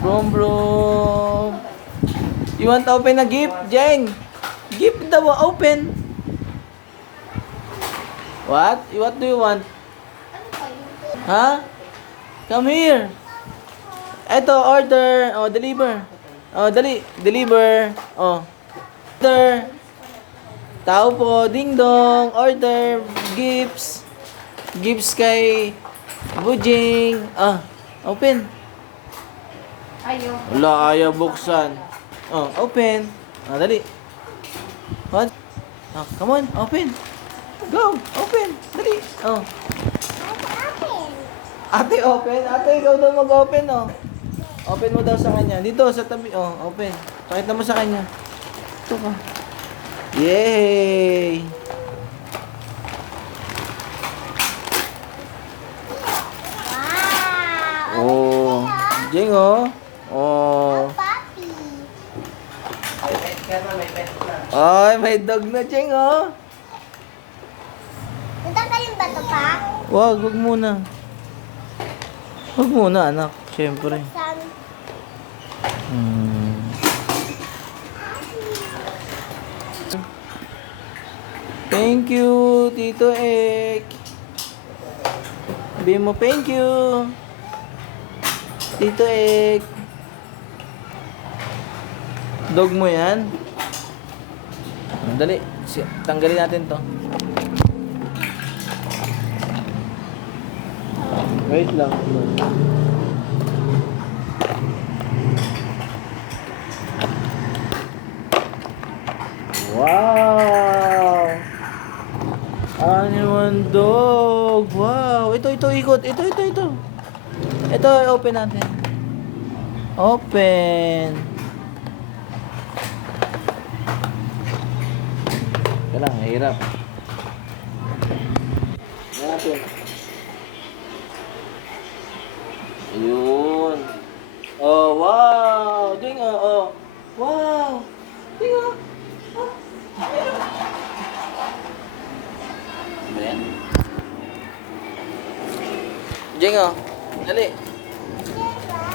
Brum, brum. You want to open a gift, Jeng? Gift daw, open. What? What do you want? Ha? Come here. Eto, order. Oh, deliver. Oh, dali. Deliver. Oh. Order. Tao po, ding dong. Order. Gifts. Gifts kay Bujing. Ah, open. Ayaw. Wala, ayaw buksan. Oh, open. Ah, dali. What? Ah, come on, open. Go, open. Dali. Oh. Ate, open. Ate, ikaw daw mag-open, oh. Open mo daw sa kanya. Dito, sa tabi. Oh, open. Pakita mo sa kanya. Ito ka. Yay! Wow! Oh. Jeng, oh. Oh. Papi! Ay, may dog na, Jeng, oh. Natanggalin ba ito pa? Wag muna. Wag muna, anak. Siyempre. Saan? Hmm. Thank you, Tito Ek. Sabihin mo, thank you. Tito Ek. Dog mo yan? Dali, tanggalin natin to. Wait lang. Wow! Anyone dog? Wow! Ito, ikot. Ito. Ito, open natin. Open. Ito lang, hirap. Natin. Ayun. Oh, wow! Ding, oh. Wow! Ding, oh. Ba yan? Jeng, oh. Dali.